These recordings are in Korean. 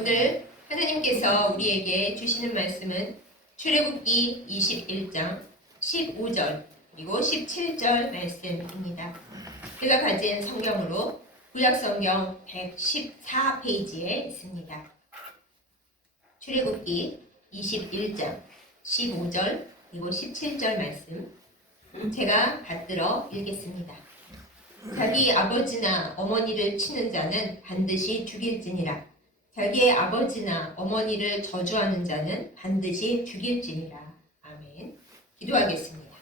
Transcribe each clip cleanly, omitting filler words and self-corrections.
오늘 하나님께서 우리에게 주시는 말씀은 출애굽기 21장 15절 그리고 17절 말씀입니다. 제가 가진 성경으로 구약성경 114페이지에 있습니다. 출애굽기 21장 15절 그리고 17절 말씀 제가 받들어 읽겠습니다. 자기 아버지나 어머니를 치는 자는 반드시 죽일지니라. 자기의 아버지나 어머니를 저주하는 자는 반드시 죽일지니라. 아멘. 기도하겠습니다.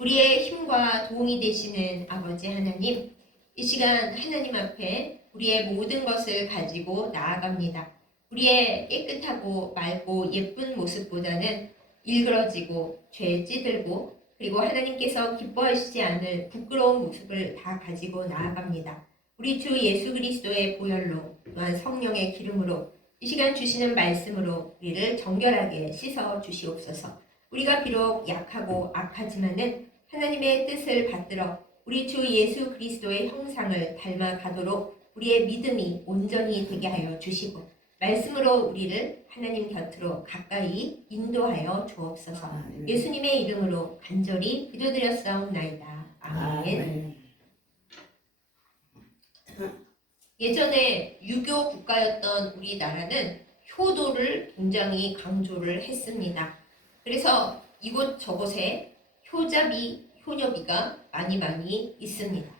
우리의 힘과 도움이 되시는 아버지 하나님, 이 시간 하나님 앞에 우리의 모든 것을 가지고 나아갑니다. 우리의 깨끗하고 맑고 예쁜 모습보다는 일그러지고 죄에 찌들고 그리고 하나님께서 기뻐하시지 않을 부끄러운 모습을 다 가지고 나아갑니다. 우리 주 예수 그리스도의 보혈로 또한 성령의 기름으로 이 시간 주시는 말씀으로 우리를 정결하게 씻어 주시옵소서. 우리가 비록 약하고 악하지만은 하나님의 뜻을 받들어 우리 주 예수 그리스도의 형상을 닮아가도록 우리의 믿음이 온전히 되게 하여 주시고 말씀으로 우리를 하나님 곁으로 가까이 인도하여 주옵소서. 예수님의 이름으로 간절히 기도드렸사옵나이다. 아멘. 예전에 유교 국가였던 우리나라는 효도를 굉장히 강조를 했습니다. 그래서 이곳저곳에 효자비, 효녀비가 많이 있습니다.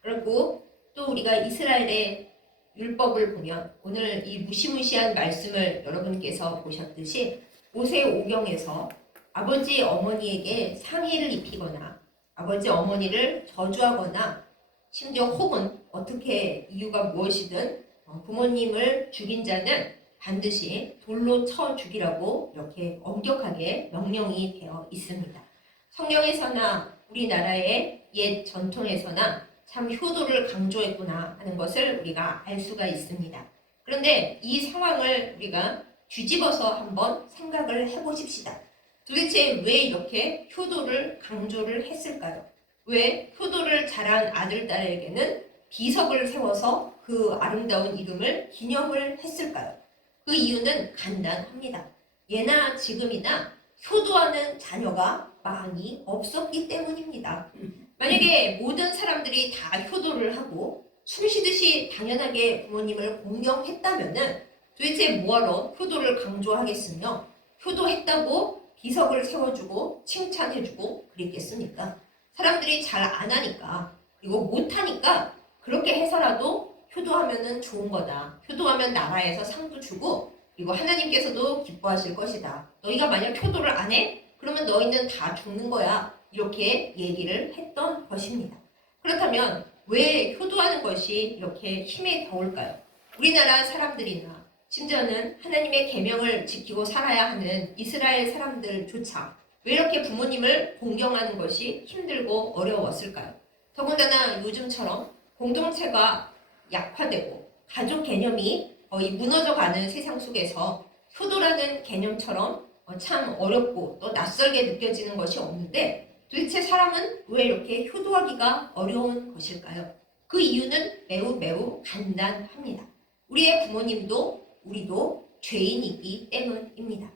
그리고 또 우리가 이스라엘의 율법을 보면 오늘 이 무시무시한 말씀을 여러분께서 보셨듯이 모세오경에서 아버지 어머니에게 상해를 입히거나 아버지 어머니를 저주하거나 심지어 혹은 어떻게 이유가 무엇이든 부모님을 죽인 자는 반드시 돌로 쳐 죽이라고 이렇게 엄격하게 명령이 되어 있습니다. 성경에서나 우리나라의 옛 전통에서나 참 효도를 강조했구나 하는 것을 우리가 알 수가 있습니다. 그런데 이 상황을 우리가 뒤집어서 한번 생각을 해보십시다. 도대체 왜 이렇게 효도를 강조를 했을까요? 왜 효도를 잘한 아들, 딸에게는 비석을 세워서 그 아름다운 이름을 기념을 했을까요? 그 이유는 간단합니다. 예나 지금이나 효도하는 자녀가 많이 없었기 때문입니다. 만약에 모든 사람들이 다 효도를 하고 숨쉬듯이 당연하게 부모님을 공경했다면은 도대체 뭐하러 효도를 강조하겠으며 효도했다고 비석을 세워주고 칭찬해주고 그랬겠습니까? 사람들이 잘 안 하니까 그리고 못하니까 그렇게 해서라도 효도하면은 좋은 거다. 효도하면 나라에서 상도 주고 그리고 하나님께서도 기뻐하실 것이다. 너희가 만약 효도를 안 해? 그러면 너희는 다 죽는 거야. 이렇게 얘기를 했던 것입니다. 그렇다면 왜 효도하는 것이 이렇게 힘에 더울까요? 우리나라 사람들이나 심지어는 하나님의 계명을 지키고 살아야 하는 이스라엘 사람들조차 왜 이렇게 부모님을 공경하는 것이 힘들고 어려웠을까요? 더군다나 요즘처럼 공동체가 약화되고 가족 개념이 거의 무너져가는 세상 속에서 효도라는 개념처럼 참 어렵고 또 낯설게 느껴지는 것이 없는데 도대체 사람은 왜 이렇게 효도하기가 어려운 것일까요? 그 이유는 매우 간단합니다. 우리의 부모님도 우리도 죄인이기 때문입니다.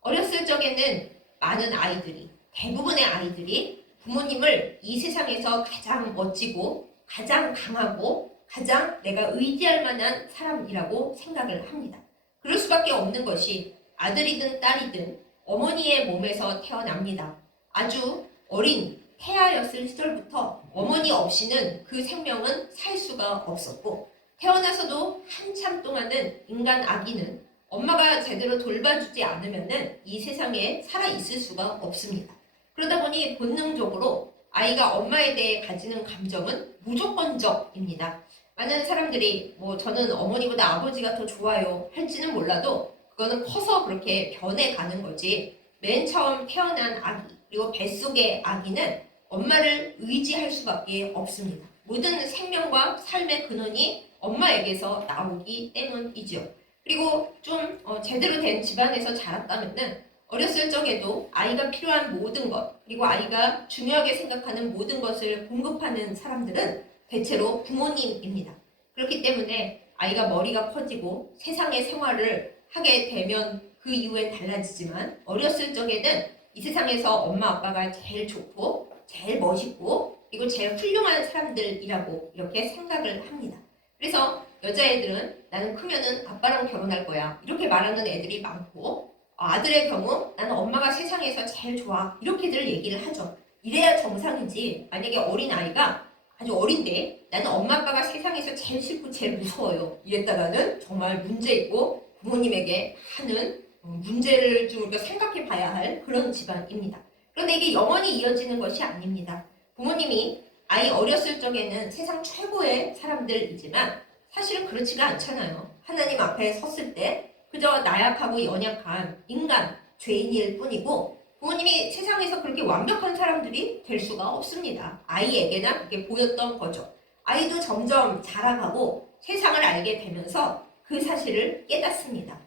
어렸을 적에는 많은 아이들이, 대부분의 아이들이 부모님을 이 세상에서 가장 멋지고 가장 강하고 가장 내가 의지할 만한 사람이라고 생각을 합니다. 그럴 수밖에 없는 것이 아들이든 딸이든 어머니의 몸에서 태어납니다. 아주 어린 태아였을 시절부터 어머니 없이는 그 생명은 살 수가 없었고 태어나서도 한참 동안은 인간 아기는 엄마가 제대로 돌봐주지 않으면 이 세상에 살아있을 수가 없습니다. 그러다 보니 본능적으로 아이가 엄마에 대해 가지는 감정은 무조건적입니다. 많은 사람들이 저는 어머니보다 아버지가 더 좋아요 할지는 몰라도 그거는 커서 그렇게 변해가는 거지 맨 처음 태어난 아기 그리고 뱃속의 아기는 엄마를 의지할 수밖에 없습니다. 모든 생명과 삶의 근원이 엄마에게서 나오기 때문이죠. 그리고 좀 제대로 된 집안에서 자랐다면은 어렸을 적에도 아이가 필요한 모든 것 그리고 아이가 중요하게 생각하는 모든 것을 공급하는 사람들은 대체로 부모님입니다. 그렇기 때문에 아이가 머리가 커지고 세상의 생활을 하게 되면 그 이후엔 달라지지만 어렸을 적에는 이 세상에서 엄마 아빠가 제일 좋고 제일 멋있고 그리고 제일 훌륭한 사람들이라고 이렇게 생각을 합니다. 그래서 여자애들은 나는 크면은 아빠랑 결혼할 거야 이렇게 말하는 애들이 많고 아들의 경우 나는 엄마가 세상에서 제일 좋아 이렇게들 얘기를 하죠. 이래야 정상이지. 만약에 어린아이가 아주 어린데 나는 엄마 아빠가 세상에서 제일 싫고 제일 무서워요 이랬다가는 정말 문제 있고 부모님에게 하는 문제를 좀 우리가 생각해 봐야 할 그런 집안입니다. 그런데 이게 영원히 이어지는 것이 아닙니다. 부모님이 아이 어렸을 적에는 세상 최고의 사람들이지만 사실은 그렇지가 않잖아요. 하나님 앞에 섰을 때 그저 나약하고 연약한 인간, 죄인일 뿐이고 부모님이 세상에서 그렇게 완벽한 사람들이 될 수가 없습니다. 아이에게나 그렇게 보였던 거죠. 아이도 점점 자라가고 세상을 알게 되면서 그 사실을 깨닫습니다.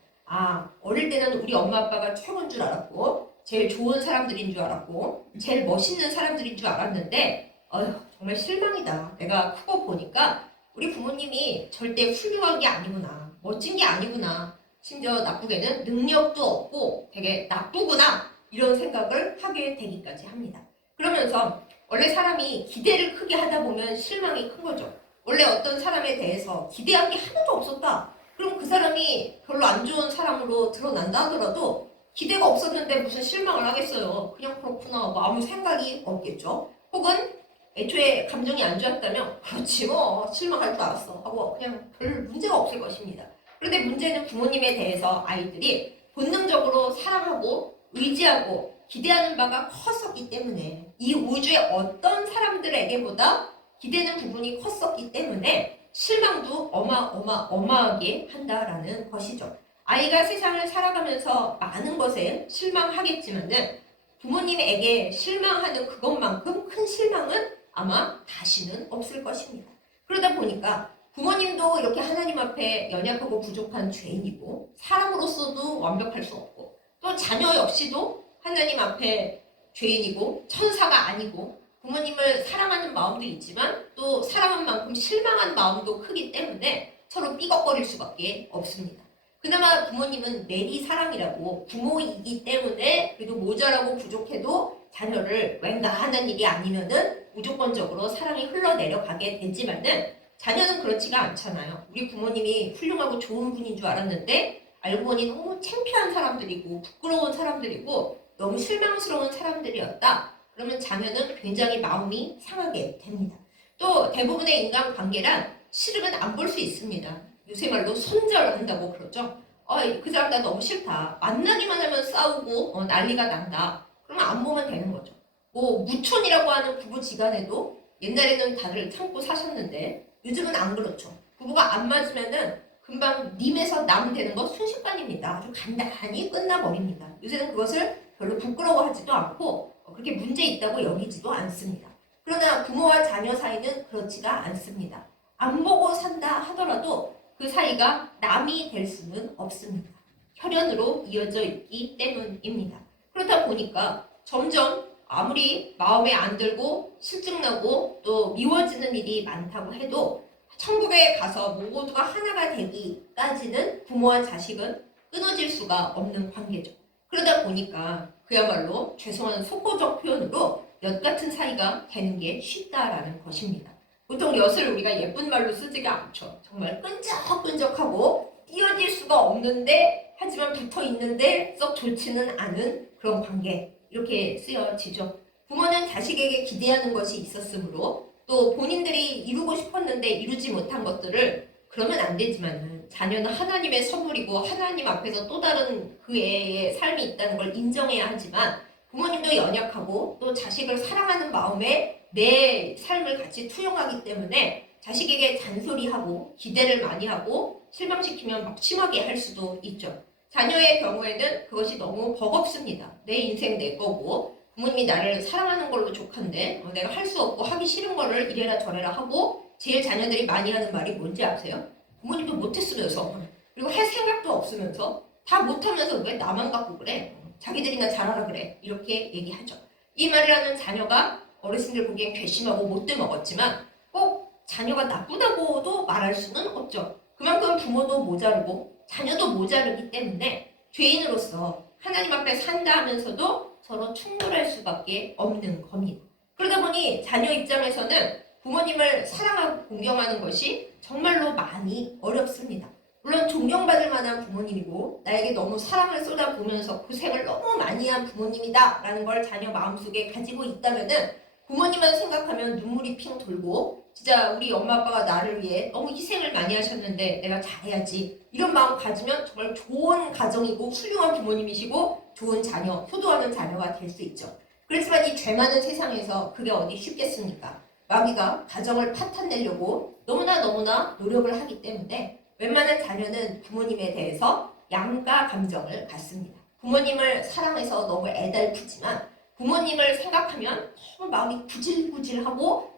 어릴 때는 우리 엄마 아빠가 최고인 줄 알았고 제일 좋은 사람들인 줄 알았고 제일 멋있는 사람들인 줄 알았는데 정말 실망이다. 내가 크고 보니까 우리 부모님이 절대 훌륭한 게 아니구나. 멋진 게 아니구나. 심지어 나쁘게는 능력도 없고 되게 나쁘구나. 이런 생각을 하게 되기까지 합니다. 그러면서 원래 사람이 기대를 크게 하다 보면 실망이 큰 거죠. 원래 어떤 사람에 대해서 기대한 게 하나도 없었다. 그럼 그 사람이 별로 안 좋은 사람으로 드러난다 하더라도 기대가 없었는데 무슨 실망을 하겠어요. 그냥 그렇구나 하고 아무 생각이 없겠죠. 혹은 애초에 감정이 안 좋았다면 그렇지 뭐 실망할 줄 알았어 하고 그냥 별 문제가 없을 것입니다. 그런데 문제는 부모님에 대해서 아이들이 본능적으로 사랑하고 의지하고 기대하는 바가 컸었기 때문에 이 우주의 어떤 사람들에게보다 기대는 부분이 컸었기 때문에 실망도 어마어마하게 한다라는 것이죠. 아이가 세상을 살아가면서 많은 것에 실망하겠지만은 부모님에게 실망하는 그것만큼 큰 실망은 아마 다시는 없을 것입니다. 그러다 보니까 부모님도 이렇게 하나님 앞에 연약하고 부족한 죄인이고 사람으로서도 완벽할 수 없고 또 자녀 역시도 하나님 앞에 죄인이고 천사가 아니고 부모님을 사랑하는 마음도 있지만 또 사랑한 만큼 실망한 마음도 크기 때문에 서로 삐걱거릴 수밖에 없습니다. 그나마 부모님은 내리사랑이라고 부모이기 때문에 그래도 모자라고 부족해도 자녀를 웬가하는 일이 아니면은 무조건적으로 사랑이 흘러내려가게 되지만은 자녀는 그렇지가 않잖아요. 우리 부모님이 훌륭하고 좋은 분인 줄 알았는데 알고 보니 너무 창피한 사람들이고 부끄러운 사람들이고 너무 실망스러운 사람들이었다. 그러면 자녀는 굉장히 마음이 상하게 됩니다. 또 대부분의 인간관계란 싫으면 안 볼 수 있습니다. 요새 말로 손절한다고 그러죠. 그 사람 나 너무 싫다. 만나기만 하면 싸우고 난리가 난다. 그러면 안 보면 되는 거죠. 뭐 무촌이라고 하는 부부지간에도 옛날에는 다들 참고 사셨는데 요즘은 안 그렇죠. 부부가 안 맞으면은 금방 님에서 남 되는 거 순식간입니다. 아주 간단히 끝나버립니다. 요새는 그것을 별로 부끄러워하지도 않고 그렇게 문제 있다고 여기지도 않습니다. 그러나 부모와 자녀 사이는 그렇지가 않습니다. 안 보고 산다 하더라도 그 사이가 남이 될 수는 없습니다. 혈연으로 이어져 있기 때문입니다. 그렇다 보니까 점점 아무리 마음에 안 들고 실증나고 또 미워지는 일이 많다고 해도 천국에 가서 모두가 하나가 되기까지는 부모와 자식은 끊어질 수가 없는 관계죠. 그러다 보니까 그야말로 죄송한 속보적 표현으로 엿 같은 사이가 되는 게 쉽다라는 것입니다. 보통 엿을 우리가 예쁜 말로 쓰지가 않죠. 정말 끈적끈적하고 띄어질 수가 없는데 하지만 붙어 있는데 썩 좋지는 않은 그런 관계 이렇게 쓰여지죠. 부모는 자식에게 기대하는 것이 있었으므로 또 본인들이 이루고 싶었는데 이루지 못한 것들을 그러면 안 되지만 자녀는 하나님의 선물이고 하나님 앞에서 또 다른 그 애의 삶이 있다는 걸 인정해야 하지만 부모님도 연약하고 또 자식을 사랑하는 마음에 내 삶을 같이 투영하기 때문에 자식에게 잔소리하고 기대를 많이 하고 실망시키면 막 심하게 할 수도 있죠. 자녀의 경우에는 그것이 너무 버겁습니다. 내 인생 내 거고 부모님이 나를 사랑하는 걸로 족한데 내가 할 수 없고 하기 싫은 거를 이래라 저래라 하고 제일 자녀들이 많이 하는 말이 뭔지 아세요? 부모님도 못했으면서 그리고 할 생각도 없으면서 다 못하면서 왜 나만 갖고 그래? 자기들이나 잘하라 그래. 이렇게 얘기하죠. 이 말을 하는 자녀가 어르신들 보기엔 괘씸하고 못돼 먹었지만 꼭 자녀가 나쁘다고도 말할 수는 없죠. 그만큼 부모도 모자르고 자녀도 모자르기 때문에 죄인으로서 하나님 앞에 산다 하면서도 서로 충돌할 수밖에 없는 겁니다. 그러다 보니 자녀 입장에서는 부모님을 사랑하고 공경하는 것이 정말로 많이 어렵습니다. 물론 존경받을 만한 부모님이고 나에게 너무 사랑을 쏟아부으면서 고생을 너무 많이 한 부모님이다 라는 걸 자녀 마음속에 가지고 있다면은 부모님만 생각하면 눈물이 핑 돌고 진짜 우리 엄마 아빠가 나를 위해 너무 희생을 많이 하셨는데 내가 잘해야지 이런 마음 가지면 정말 좋은 가정이고 훌륭한 부모님이시고 좋은 자녀, 효도하는 자녀가 될 수 있죠. 그렇지만 이 죄 많은 세상에서 그게 어디 쉽겠습니까? 마귀가 가정을 파탄내려고 너무나 노력을 하기 때문에 웬만한 자녀는 부모님에 대해서 양가 감정을 갖습니다. 부모님을 사랑해서 너무 애달프지만 부모님을 생각하면 너무 마음이 구질구질하고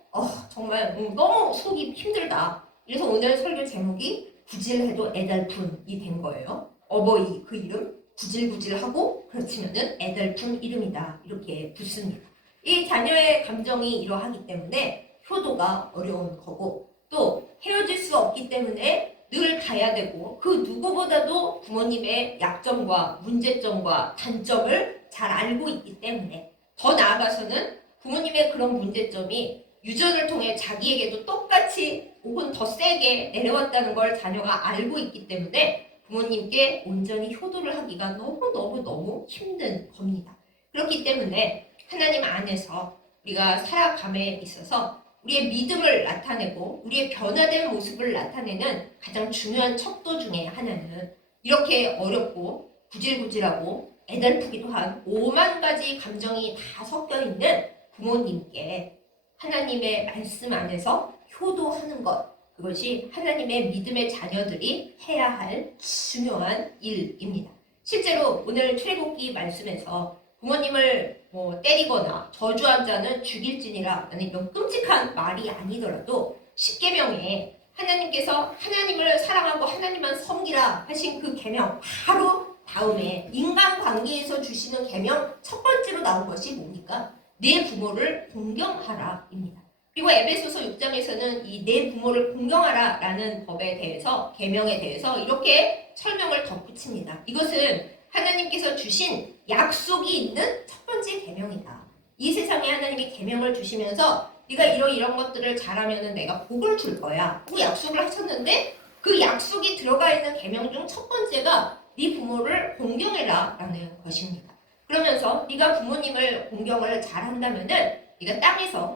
정말 너무 속이 힘들다. 그래서 오늘 설교 제목이 구질해도 애달픈이 된 거예요. 어버이 그 이름 구질구질하고 그렇지만은 애달픈 이름이다. 이렇게 붙습니다. 이 자녀의 감정이 이러하기 때문에 효도가 어려운 거고 또 헤어질 수 없기 때문에 늘 가야 되고 그 누구보다도 부모님의 약점과 문제점과 단점을 잘 알고 있기 때문에 더 나아가서는 부모님의 그런 문제점이 유전을 통해 자기에게도 똑같이 혹은 더 세게 내려왔다는 걸 자녀가 알고 있기 때문에 부모님께 온전히 효도를 하기가 너무 힘든 겁니다. 그렇기 때문에 하나님 안에서 우리가 살아감에 있어서 우리의 믿음을 나타내고 우리의 변화된 모습을 나타내는 가장 중요한 척도 중에 하나는 이렇게 어렵고 구질구질하고 애달프기도 한 5만 가지 감정이 다 섞여 있는 부모님께 하나님의 말씀 안에서 효도하는 것, 그것이 하나님의 믿음의 자녀들이 해야 할 중요한 일입니다. 실제로 오늘 출애굽기 말씀에서 부모님을 때리거나 저주한 자는 죽일지니라 라는 이런 끔찍한 말이 아니더라도 십계명에 하나님께서 하나님을 사랑하고 하나님만 섬기라 하신 그 계명 바로 다음에 인간관계에서 주시는 계명 첫 번째로 나온 것이 뭡니까? 내 부모를 공경하라입니다. 그리고 에베소서 6장에서는 이 내 부모를 공경하라 라는 법에 대해서 계명에 대해서 이렇게 설명을 덧붙입니다. 이것은 하나님께서 주신 약속이 있는 첫 번째 계명이다. 이 세상에 하나님이 계명을 주시면서 네가 이런 것들을 잘하면 내가 복을 줄 거야. 그 약속을 하셨는데 그 약속이 들어가 있는 계명 중 첫 번째가 네 부모를 공경해라 라는 것입니다. 그러면서 네가 부모님을 공경을 잘한다면은 네가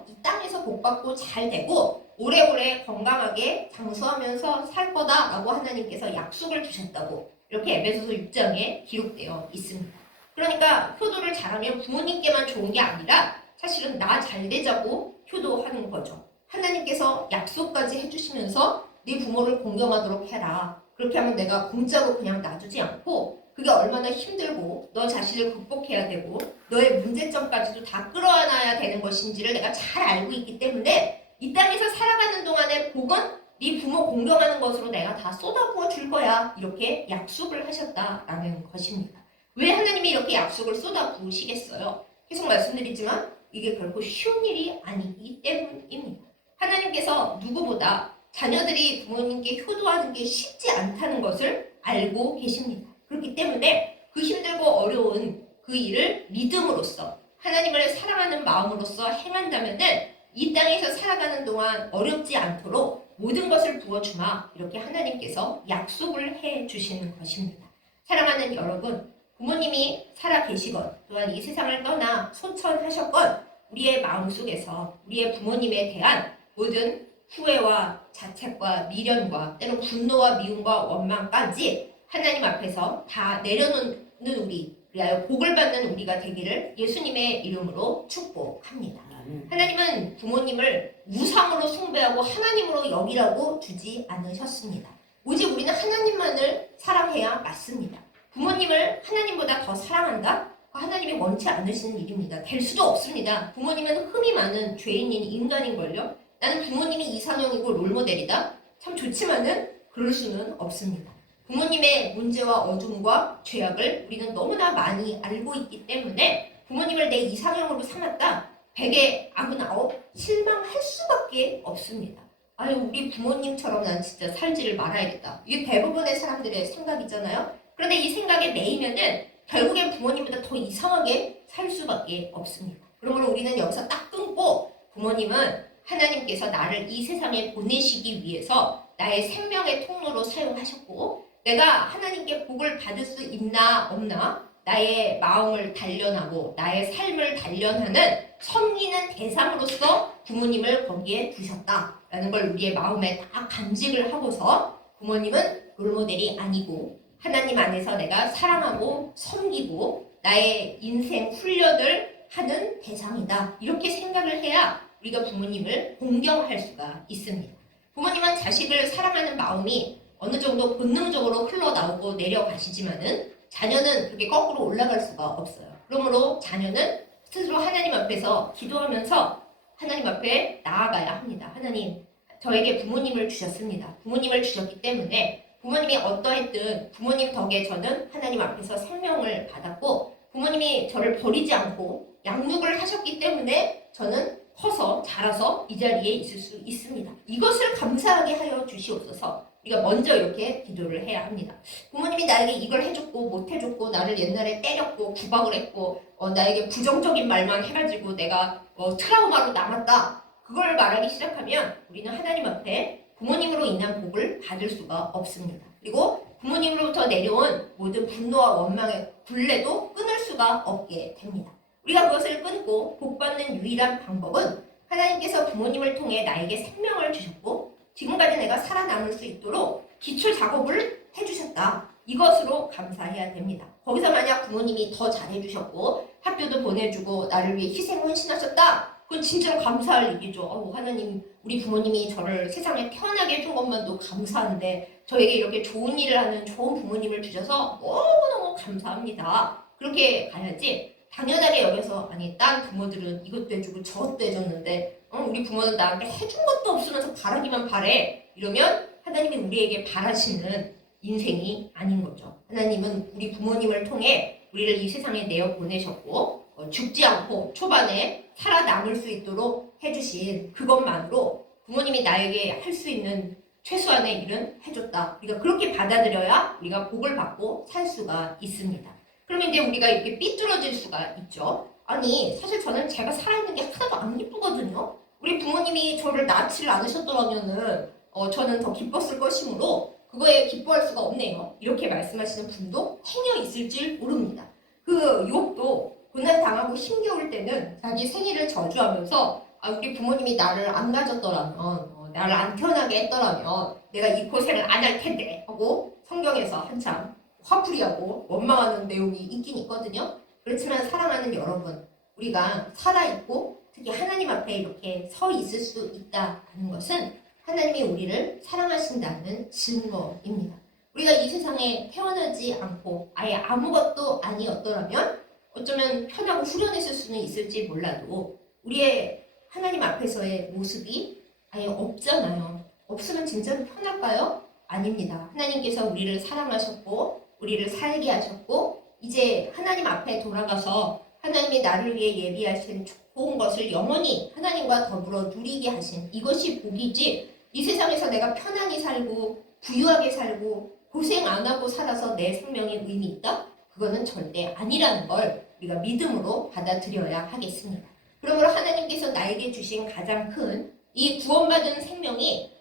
이 땅에서 복받고 잘 되고 오래오래 건강하게 장수하면서 살 거다라고 하나님께서 약속을 주셨다고 이렇게 에베소서 6장에 기록되어 있습니다. 그러니까 효도를 잘하면 부모님께만 좋은 게 아니라 사실은 나 잘 되자고 효도하는 거죠. 하나님께서 약속까지 해주시면서 네 부모를 공경하도록 해라. 그렇게 하면 내가 공짜로 그냥 놔두지 않고 그게 얼마나 힘들고 너 자신을 극복해야 되고 너의 문제점까지도 다 끌어안아야 되는 것인지를 내가 잘 알고 있기 때문에 이 땅에서 살아가는 동안의 복은 네 부모 공경하는 것으로 내가 다 쏟아부어 줄 거야. 이렇게 약속을 하셨다라는 것입니다. 왜 하나님이 이렇게 약속을 쏟아부으시겠어요? 계속 말씀드리지만 이게 결코 쉬운 일이 아니기 때문입니다. 하나님께서 누구보다 자녀들이 부모님께 효도하는 게 쉽지 않다는 것을 알고 계십니다. 그렇기 때문에 그 힘들고 어려운 그 일을 믿음으로써 하나님을 사랑하는 마음으로써 행한다면은 이 땅에서 살아가는 동안 어렵지 않도록 모든 것을 부어주마 이렇게 하나님께서 약속을 해주시는 것입니다. 사랑하는 여러분, 부모님이 살아 계시건 또한 이 세상을 떠나 소천하셨건 우리의 마음속에서 우리의 부모님에 대한 모든 후회와 자책과 미련과 때로 분노와 미움과 원망까지 하나님 앞에서 다 내려놓는 우리, 그리하여 복을 받는 우리가 되기를 예수님의 이름으로 축복합니다. 하나님은 부모님을 우상으로 숭배하고 하나님으로 여기라고 주지 않으셨습니다. 오직 우리는 하나님만을 사랑해야 맞습니다. 부모님을 하나님보다 더 사랑한다? 하나님이 원치 않으시는 일입니다. 될 수도 없습니다. 부모님은 흠이 많은 죄인인 인간인걸요. 나는 부모님이 이상형이고 롤모델이다? 참 좋지만은 그럴 수는 없습니다. 부모님의 문제와 어둠과 죄악을 우리는 너무나 많이 알고 있기 때문에 부모님을 내 이상형으로 삼았다? 100에 99 실망할 수밖에 없습니다. 아니 우리 부모님처럼 난 진짜 살지를 말아야겠다. 이게 대부분의 사람들의 생각이잖아요. 그런데 이 생각에 매이면은 결국엔 부모님보다 더 이상하게 살 수밖에 없습니다. 그러므로 우리는 여기서 딱 끊고 부모님은 하나님께서 나를 이 세상에 보내시기 위해서 나의 생명의 통로로 사용하셨고 내가 하나님께 복을 받을 수 있나 없나 나의 마음을 단련하고 나의 삶을 단련하는 섬기는 대상으로서 부모님을 거기에 두셨다라는 걸 우리의 마음에 다 간직을 하고서 부모님은 롤모델이 아니고 하나님 안에서 내가 사랑하고 섬기고 나의 인생 훈련을 하는 대상이다. 이렇게 생각을 해야 우리가 부모님을 공경할 수가 있습니다. 부모님은 자식을 사랑하는 마음이 어느 정도 본능적으로 흘러나오고 내려가시지만은 자녀는 그렇게 거꾸로 올라갈 수가 없어요. 그러므로 자녀는 스스로 하나님 앞에서 기도하면서 하나님 앞에 나아가야 합니다. 하나님, 저에게 부모님을 주셨습니다. 부모님을 주셨기 때문에 부모님이 어떠했든 부모님 덕에 저는 하나님 앞에서 생명을 받았고 부모님이 저를 버리지 않고 양육을 하셨기 때문에 저는 커서 자라서 이 자리에 있을 수 있습니다. 이것을 감사하게 하여 주시옵소서. 우리가 먼저 이렇게 기도를 해야 합니다. 부모님이 나에게 이걸 해줬고 못 해줬고 나를 옛날에 때렸고 구박을 했고 나에게 부정적인 말만 해가지고 내가 트라우마로 남았다. 그걸 말하기 시작하면 우리는 하나님 앞에 부모님으로 인한 복을 받을 수가 없습니다. 그리고 부모님으로부터 내려온 모든 분노와 원망의 굴레도 끊을 수가 없게 됩니다. 우리가 그것을 끊고 복받는 유일한 방법은 하나님께서 부모님을 통해 나에게 생명을 주셨고 지금까지 내가 살아남을 수 있도록 기초 작업을 해주셨다. 이것으로 감사해야 됩니다. 거기서 만약 부모님이 더 잘해주셨고 학교도 보내주고 나를 위해 희생 헌신하셨다. 그건 진짜로 감사할 일이죠. 하나님, 우리 부모님이 저를 세상에 태어나게 해준 것만도 감사한데 저에게 이렇게 좋은 일을 하는 좋은 부모님을 주셔서 너무너무 감사합니다. 그렇게 가야지 당연하게 여기서 아니 딴 부모들은 이것도 해주고 저것도 해줬는데 우리 부모는 나한테 해준 것도 없으면서 바라기만 바래. 이러면 하나님이 우리에게 바라시는 인생이 아닌 거죠. 하나님은 우리 부모님을 통해 우리를 이 세상에 내어 보내셨고 죽지 않고 초반에 살아남을 수 있도록 해주신 그것만으로 부모님이 나에게 할 수 있는 최소한의 일은 해줬다. 우리가 그렇게 받아들여야 우리가 복을 받고 살 수가 있습니다. 그러면 이제 우리가 이렇게 삐뚤어질 수가 있죠. 아니 사실 저는 제가 살아있는 게 하나도 안 기쁘거든요. 우리 부모님이 저를 낳지를 않으셨더라면은 저는 더 기뻤을 것이므로 그거에 기뻐할 수가 없네요. 이렇게 말씀하시는 분도 행여 있을지 모릅니다. 그 욥도 고난당하고 힘겨울 때는 자기 생일을 저주하면서 우리 부모님이 나를 안 가졌더라면 나를 안 태어나게 했더라면 내가 이 고생을 안 할 텐데 하고 성경에서 한참 화풀이하고 원망하는 내용이 있긴 있거든요. 그렇지만 사랑하는 여러분, 우리가 살아있고 특히 하나님 앞에 이렇게 서 있을 수 있다는 것은 하나님이 우리를 사랑하신다는 증거입니다. 우리가 이 세상에 태어나지 않고 아예 아무것도 아니었더라면 어쩌면 편하고 후련했을 수는 있을지 몰라도 우리의 하나님 앞에서의 모습이 아예 없잖아요. 없으면 진짜로 편할까요? 아닙니다. 하나님께서 우리를 사랑하셨고 우리를 살게 하셨고 이제 하나님 앞에 돌아가서 하나님이 나를 위해 예비하신 좋은 것을 영원히 하나님과 더불어 누리게 하신 이것이 복이지 이 세상에서 내가 편안히 살고 부유하게 살고 고생 안 하고 살아서 내 생명에 의미 있다? 그거는 절대 아니라는 걸 우리가 믿음으로 받아들여야 하겠습니다. 그러므로 하나님께서 나에게 주신 가장 큰 이 구원받은 생명이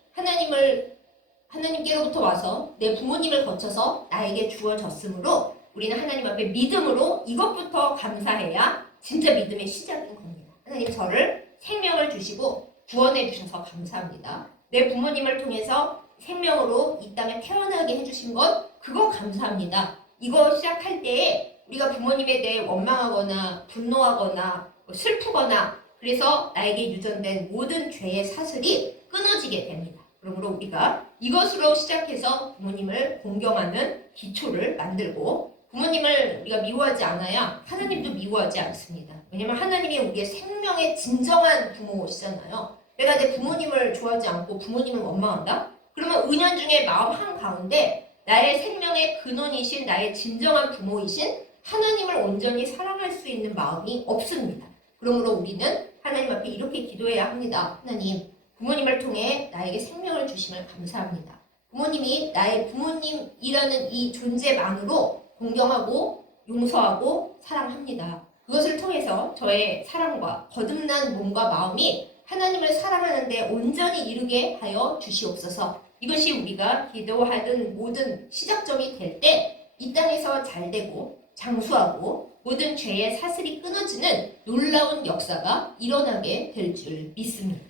하나님께로부터 와서 내 부모님을 거쳐서 나에게 주어졌으므로 우리는 하나님 앞에 믿음으로 이것부터 감사해야 진짜 믿음의 시작인 겁니다. 하나님 저를 생명을 주시고 구원해 주셔서 감사합니다. 내 부모님을 통해서 생명으로 이 땅에 태어나게 해주신 것 그거 감사합니다. 이거 시작할 때에 우리가 부모님에 대해 원망하거나 분노하거나 슬프거나 그래서 나에게 유전된 모든 죄의 사슬이 끊어지게 됩니다. 그러므로 우리가 이것으로 시작해서 부모님을 공경하는 기초를 만들고 부모님을 우리가 미워하지 않아야 하나님도 미워하지 않습니다. 왜냐하면 하나님이 우리의 생명의 진정한 부모시잖아요. 내가 내 부모님을 좋아하지 않고 부모님을 원망한다? 그러면 은연중에 마음 한가운데 나의 생명의 근원이신 나의 진정한 부모이신 하나님을 온전히 사랑할 수 있는 마음이 없습니다. 그러므로 우리는 하나님 앞에 이렇게 기도해야 합니다. 하나님, 부모님을 통해 나에게 생명을 주심을 감사합니다. 부모님이 나의 부모님이라는 이 존재만으로 공경하고 용서하고 사랑합니다. 그것을 통해서 저의 사랑과 거듭난 몸과 마음이 하나님을 사랑하는데 온전히 이루게 하여 주시옵소서. 이것이 우리가 기도하던 모든 시작점이 될 때 이 땅에서 잘되고 장수하고 모든 죄의 사슬이 끊어지는 놀라운 역사가 일어나게 될 줄 믿습니다.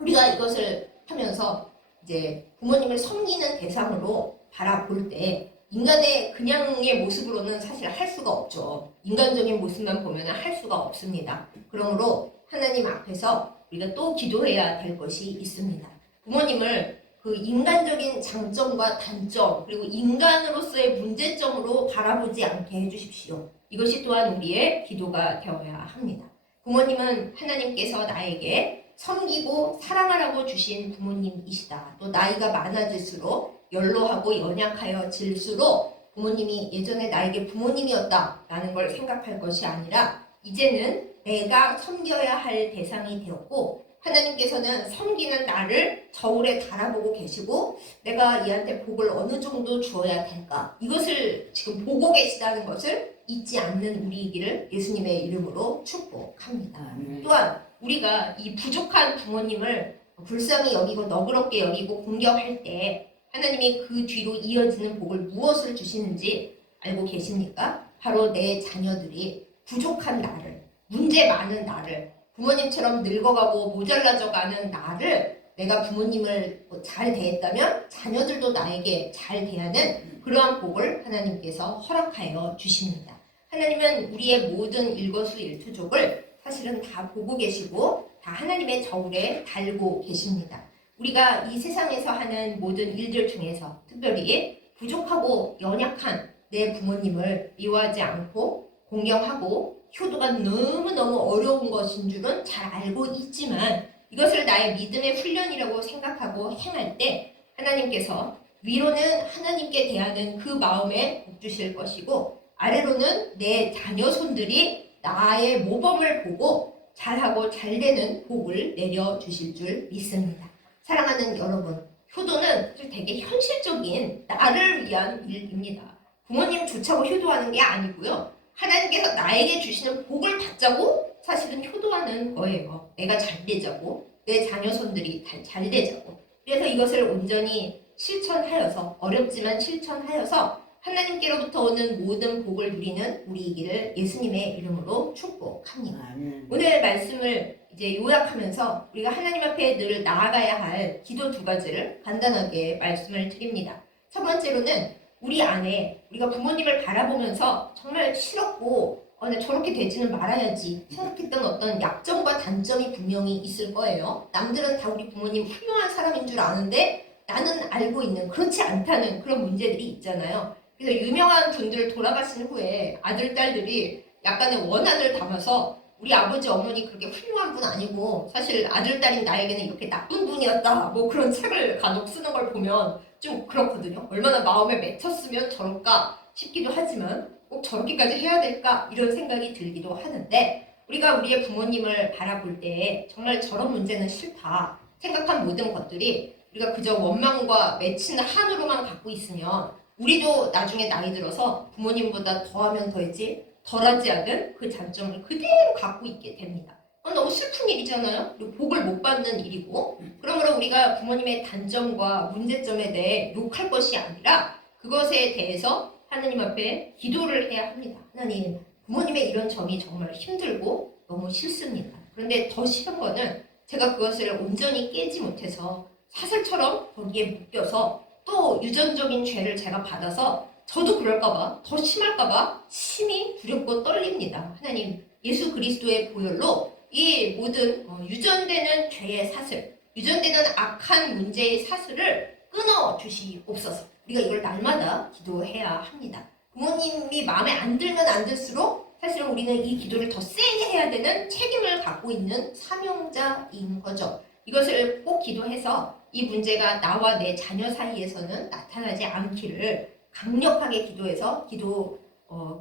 우리가 이것을 하면서 이제 부모님을 섬기는 대상으로 바라볼 때 인간의 그냥의 모습으로는 사실 할 수가 없죠. 인간적인 모습만 보면 할 수가 없습니다. 그러므로 하나님 앞에서 우리가 또 기도해야 될 것이 있습니다. 부모님을 그 인간적인 장점과 단점 그리고 인간으로서의 문제점으로 바라보지 않게 해주십시오. 이것이 또한 우리의 기도가 되어야 합니다. 부모님은 하나님께서 나에게 섬기고 사랑하라고 주신 부모님이시다. 또 나이가 많아질수록 연로하고 연약하여 질수록 부모님이 예전에 나에게 부모님이었다라는 걸 생각할 것이 아니라 이제는 내가 섬겨야 할 대상이 되었고 하나님께서는 섬기는 나를 저울에 달아보고 계시고 내가 얘한테 복을 어느 정도 주어야 될까 이것을 지금 보고 계시다는 것을 잊지 않는 우리이기를 예수님의 이름으로 축복합니다. 또한 우리가 이 부족한 부모님을 불쌍히 여기고 너그럽게 여기고 공격할 때 하나님이 그 뒤로 이어지는 복을 무엇을 주시는지 알고 계십니까? 바로 내 자녀들이 부족한 나를, 문제 많은 나를, 부모님처럼 늙어가고 모자라져가는 나를 내가 부모님을 잘 대했다면 자녀들도 나에게 잘 대하는 그러한 복을 하나님께서 허락하여 주십니다. 하나님은 우리의 모든 일거수일투족을 사실은 다 보고 계시고 다 하나님의 저울에 달고 계십니다. 우리가 이 세상에서 하는 모든 일들 중에서 특별히 부족하고 연약한 내 부모님을 미워하지 않고 공경하고 효도가 너무너무 어려운 것인 줄은 잘 알고 있지만 이것을 나의 믿음의 훈련이라고 생각하고 행할 때 하나님께서 위로는 하나님께 대하는 그 마음에 복 주실 것이고 아래로는 내 자녀손들이 나의 모범을 보고 잘하고 잘되는 복을 내려주실 줄 믿습니다. 사랑하는 여러분, 효도는 되게 현실적인 나를 위한 일입니다. 부모님 좋자고 효도하는 게 아니고요. 하나님께서 나에게 주시는 복을 받자고 사실은 효도하는 거예요. 내가 잘 되자고, 내 자녀손들이 잘 되자고. 그래서 이것을 온전히 실천하여서, 어렵지만 실천하여서 하나님께로부터 오는 모든 복을 누리는 우리이기를 예수님의 이름으로 축복합니다. 오늘 말씀을 이제 요약하면서 우리가 하나님 앞에 늘 나아가야 할 기도 두 가지를 간단하게 말씀을 드립니다. 첫 번째로는 우리 안에 우리가 부모님을 바라보면서 정말 싫었고 저렇게 되지는 말아야지 생각했던 어떤 약점과 단점이 분명히 있을 거예요. 남들은 다 우리 부모님 훌륭한 사람인 줄 아는데 나는 알고 있는 그렇지 않다는 그런 문제들이 있잖아요. 그래서 유명한 분들 돌아가신 후에 아들, 딸들이 약간의 원한을 담아서 우리 아버지, 어머니 그렇게 훌륭한 분 아니고 사실 아들, 딸인 나에게는 이렇게 나쁜 분이었다 뭐 그런 책을 간혹 쓰는 걸 보면 좀 그렇거든요. 얼마나 마음에 맺혔으면 저럴까 싶기도 하지만 꼭 저렇게까지 해야 될까 이런 생각이 들기도 하는데 우리가 우리의 부모님을 바라볼 때 정말 저런 문제는 싫다 생각한 모든 것들이 우리가 그저 원망과 맺힌 한으로만 갖고 있으면 우리도 나중에 나이 들어서 부모님보다 더하면 더했지 덜하지 않은 그 장점을 그대로 갖고 있게 됩니다. 너무 슬픈 일이잖아요. 복을 못 받는 일이고 그러므로 우리가 부모님의 단점과 문제점에 대해 욕할 것이 아니라 그것에 대해서 하나님 앞에 기도를 해야 합니다. 하나님, 부모님의 이런 점이 정말 힘들고 너무 싫습니다. 그런데 더 싫은 거는 제가 그것을 온전히 깨지 못해서 사슬처럼 거기에 묶여서 또 유전적인 죄를 제가 받아서 저도 그럴까봐 더 심할까봐 심히 두렵고 떨립니다. 하나님, 예수 그리스도의 보혈로 이 모든 유전되는 죄의 사슬, 유전되는 악한 문제의 사슬을 끊어 주시옵소서. 우리가 이걸 날마다 기도해야 합니다. 부모님이 마음에 안 들면 안 들수록 사실은 우리는 이 기도를 더 세게 해야 되는 책임을 갖고 있는 사명자인 거죠. 이것을 꼭 기도해서 이 문제가 나와 내 자녀 사이에서는 나타나지 않기를 강력하게 기도해서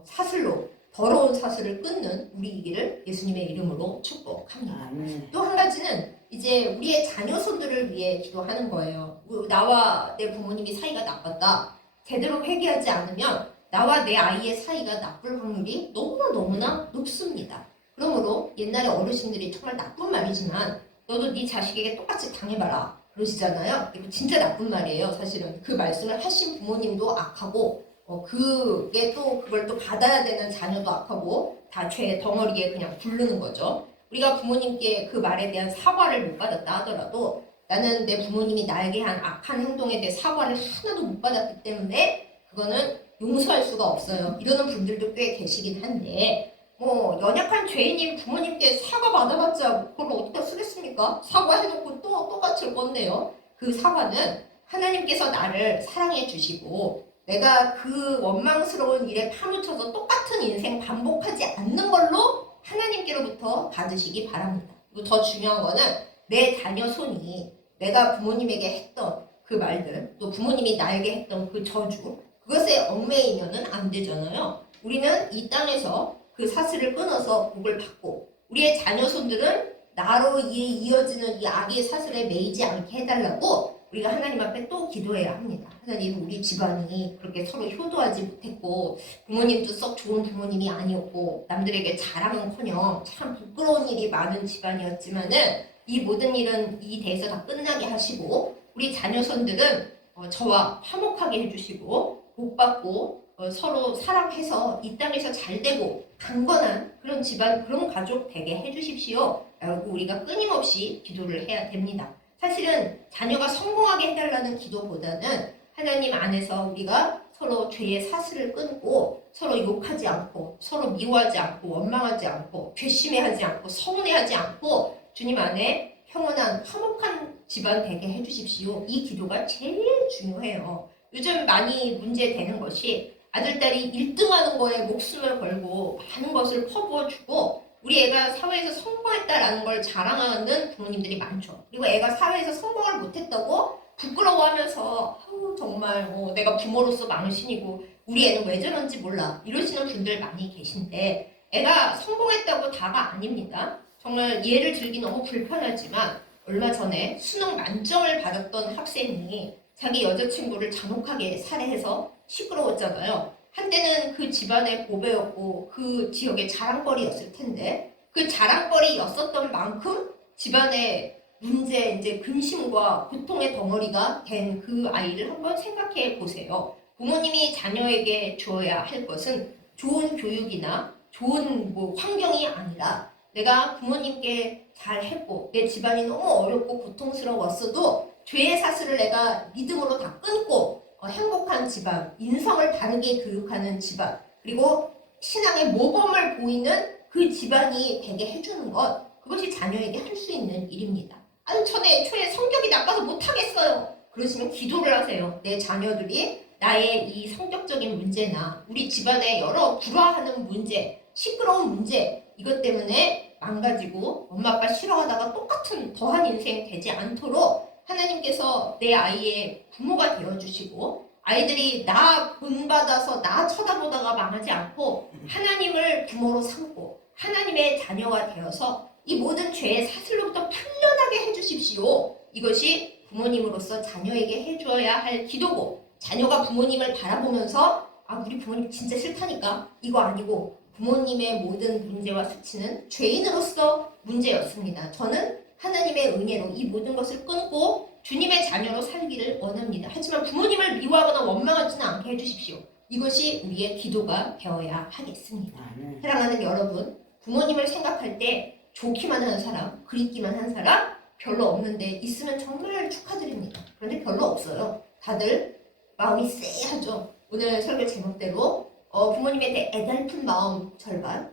사슬로 더러운 사슬을 끊는 우리이기를 예수님의 이름으로 축복합니다. 또 한 가지는 이제 우리의 자녀손들을 위해 기도하는 거예요. 나와 내 부모님이 사이가 나빴다. 제대로 회개하지 않으면 나와 내 아이의 사이가 나쁠 확률이 너무나 높습니다. 그러므로 옛날에 어르신들이 정말 나쁜 말이지만 너도 네 자식에게 똑같이 당해봐라 그러시잖아요. 이거 진짜 나쁜 말이에요. 사실은 그 말씀을 하신 부모님도 악하고 그게 또 그걸 또 받아야 되는 자녀도 악하고 다 죄의 덩어리에 그냥 부르는 거죠. 우리가 부모님께 그 말에 대한 사과를 못 받았다 하더라도 나는 내 부모님이 나에게 한 악한 행동에 대해 사과를 하나도 못 받았기 때문에 그거는 용서할 수가 없어요. 이러는 분들도 꽤 계시긴 한데 연약한 죄인인 부모님께 사과 받아봤자 그걸 어디다 쓰겠습니까? 사과해놓고 또 갇힐 건데요. 그 사과는 하나님께서 나를 사랑해 주시고 내가 그 원망스러운 일에 파묻혀서 똑같은 인생 반복하지 않는 걸로 하나님께로부터 받으시기 바랍니다. 그리고 더 중요한 거는 내 자녀 손이 내가 부모님에게 했던 그 말들, 또 부모님이 나에게 했던 그 저주, 그것에 얽매이면은 안 되잖아요. 우리는 이 땅에서 그 사슬을 끊어서 복을 받고 우리의 자녀 손들은 나로 이어지는 이 악의 사슬에 매이지 않게 해달라고 우리가 하나님 앞에 또 기도해야 합니다. 하나님, 우리 집안이 그렇게 서로 효도하지 못했고 부모님도 썩 좋은 부모님이 아니었고 남들에게 자랑은커녕 참 부끄러운 일이 많은 집안이었지만은 이 모든 일은 이 대에서 다 끝나게 하시고 우리 자녀손들은 저와 화목하게 해주시고 복받고 서로 사랑해서 이 땅에서 잘되고 강건한 그런 집안, 그런 가족 되게 해주십시오 라고 우리가 끊임없이 기도를 해야 됩니다. 사실은 자녀가 성공하게 해달라는 기도보다는 하나님 안에서 우리가 서로 죄의 사슬을 끊고 서로 욕하지 않고 서로 미워하지 않고 원망하지 않고 괘씸해하지 않고 서운해하지 않고 주님 안에 평온한 화목한 집안 되게 해주십시오. 이 기도가 제일 중요해요. 요즘 많이 문제되는 것이 아들딸이 1등하는 거에 목숨을 걸고 많은 것을 퍼부어주고 우리 애가 사회에서 성공했다라는 걸 자랑하는 부모님들이 많죠. 그리고 애가 사회에서 성공을 못했다고 부끄러워하면서 정말 내가 부모로서 망신이고 우리 애는 왜 저런지 몰라 이러시는 분들 많이 계신데 애가 성공했다고 다가 아닙니다. 정말 예를 들기 너무 불편하지만 얼마 전에 수능 만점을 받았던 학생이 자기 여자친구를 잔혹하게 살해해서 시끄러웠잖아요. 한때는 그 집안의 보배였고 그 지역의 자랑거리였을 텐데 그 자랑거리였었던 만큼 집안의 문제, 이제 근심과 고통의 덩어리가 된 그 아이를 한번 생각해 보세요. 부모님이 자녀에게 주어야 할 것은 좋은 교육이나 좋은 환경이 아니라 내가 부모님께 잘했고 내 집안이 너무 어렵고 고통스러웠어도 죄의 사슬을 내가 믿음으로 다 끊고 행복한 집안, 인성을 바르게 교육하는 집안, 그리고 신앙의 모범을 보이는 그 집안이 되게 해주는 것, 그것이 자녀에게 할 수 있는 일입니다. 아니, 전에 애초에 성격이 나빠서 못하겠어요. 그러시면 기도를 하세요. 내 자녀들이 나의 이 성격적인 문제나 우리 집안의 여러 불화하는 문제, 시끄러운 문제, 이것 때문에 망가지고 엄마 아빠 싫어하다가 똑같은 더한 인생 되지 않도록 하나님께서 내 아이의 부모가 되어주시고 아이들이 나 본받아서 나 쳐다보다가 망하지 않고 하나님을 부모로 삼고 하나님의 자녀가 되어서 이 모든 죄의 사슬로부터 풀려나게 해주십시오. 이것이 부모님으로서 자녀에게 해주어야 할 기도고 자녀가 부모님을 바라보면서 우리 부모님 진짜 싫다니까 이거 아니고 부모님의 모든 문제와 수치는 죄인으로서 문제였습니다. 저는 하나님의 은혜로 이 모든 것을 끊고 주님의 자녀로 살기를 원합니다. 하지만 부모님을 미워하거나 원망하지는 않게 해주십시오. 이것이 우리의 기도가 되어야 하겠습니다. 사랑하는 여러분, 부모님을 생각할 때 좋기만 하는 사람, 그립기만 한 사람 별로 없는데 있으면 정말 축하드립니다. 그런데 별로 없어요. 다들 마음이 쎄하죠. 오늘 설교 제목대로 부모님에 대해 애달픈 마음 절반,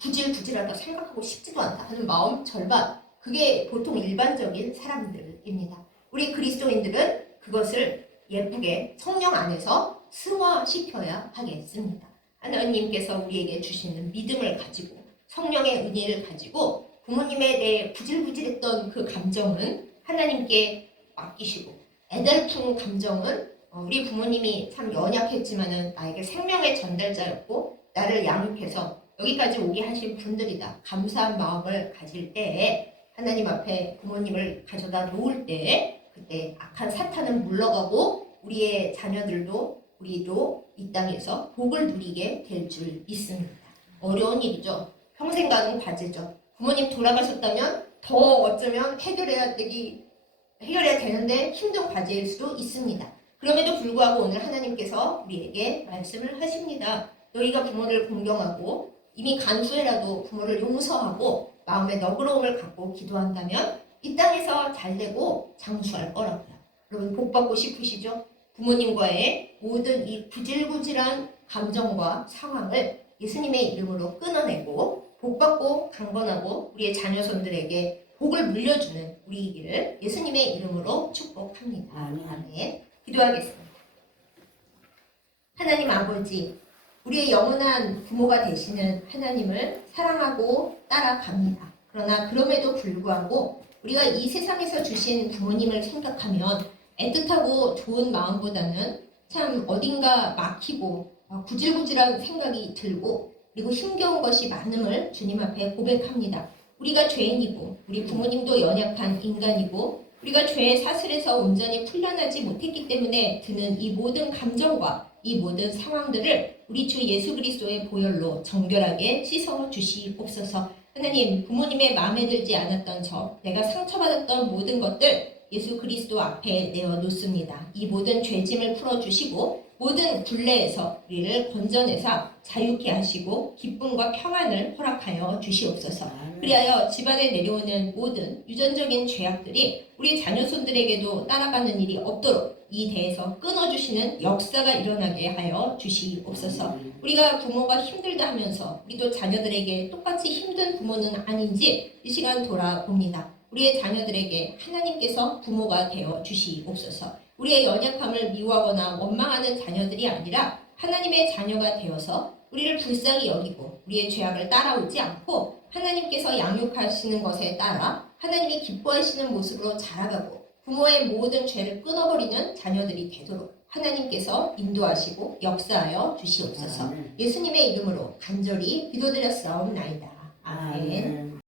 구질구질하다 생각하고 싶지도 않다 하는 마음 절반, 그게 보통 일반적인 사람들입니다. 우리 그리스도인들은 그것을 예쁘게 성령 안에서 승화시켜야 하겠습니다. 하나님께서 우리에게 주시는 믿음을 가지고 성령의 은혜를 가지고 부모님에 대해 구질구질했던 그 감정은 하나님께 맡기시고 애달픈 감정은 우리 부모님이 참 연약했지만은 나에게 생명의 전달자였고 나를 양육해서 여기까지 오게 하신 분들이다. 감사한 마음을 가질 때에 하나님 앞에 부모님을 가져다 놓을 때 그때 악한 사탄은 물러가고 우리의 자녀들도 우리도 이 땅에서 복을 누리게 될 줄 믿습니다. 어려운 일이죠. 평생 가는 과제죠. 부모님 돌아가셨다면 더 어쩌면 해결해야 되는데 힘든 과제일 수도 있습니다. 그럼에도 불구하고 오늘 하나님께서 우리에게 말씀을 하십니다. 너희가 부모를 공경하고 이미 간수해라도 부모를 용서하고 마음의 너그러움을 갖고 기도한다면 이 땅에서 잘되고 장수할 거라고요. 여러분 복 받고 싶으시죠? 부모님과의 모든 이 구질구질한 감정과 상황을 예수님의 이름으로 끊어내고 복 받고 강건하고 우리의 자녀손들에게 복을 물려주는 우리이기를 예수님의 이름으로 축복합니다. 아멘. 기도하겠습니다. 하나님 아버지, 우리의 영원한 부모가 되시는 하나님을 사랑하고 따라갑니다. 그러나 그럼에도 불구하고 우리가 이 세상에서 주신 부모님을 생각하면 애틋하고 좋은 마음보다는 참 어딘가 막히고 구질구질한 생각이 들고 그리고 힘겨운 것이 많음을 주님 앞에 고백합니다. 우리가 죄인이고 우리 부모님도 연약한 인간이고 우리가 죄의 사슬에서 온전히 풀려나지 못했기 때문에 드는 이 모든 감정과 이 모든 상황들을 우리 주 예수 그리스도의 보혈로 정결하게 씻어 주시옵소서. 하나님, 부모님의 마음에 들지 않았던 내가 상처받았던 모든 것들 예수 그리스도 앞에 내어놓습니다. 이 모든 죄짐을 풀어주시고 모든 굴레에서 우리를 건져내사 자유케 하시고 기쁨과 평안을 허락하여 주시옵소서. 그리하여 집안에 내려오는 모든 유전적인 죄악들이 우리 자녀손들에게도 따라가는 일이 없도록 이 대에서 끊어주시는 역사가 일어나게 하여 주시옵소서. 우리가 부모가 힘들다 하면서 우리도 자녀들에게 똑같이 힘든 부모는 아닌지 이 시간 돌아봅니다. 우리의 자녀들에게 하나님께서 부모가 되어 주시옵소서. 우리의 연약함을 미워하거나 원망하는 자녀들이 아니라 하나님의 자녀가 되어서 우리를 불쌍히 여기고 우리의 죄악을 따라오지 않고 하나님께서 양육하시는 것에 따라 하나님이 기뻐하시는 모습으로 자라가고 부모의 모든 죄를 끊어버리는 자녀들이 되도록 하나님께서 인도하시고 역사하여 주시옵소서. 예수님의 이름으로 간절히 기도드렸사옵나이다. 아멘.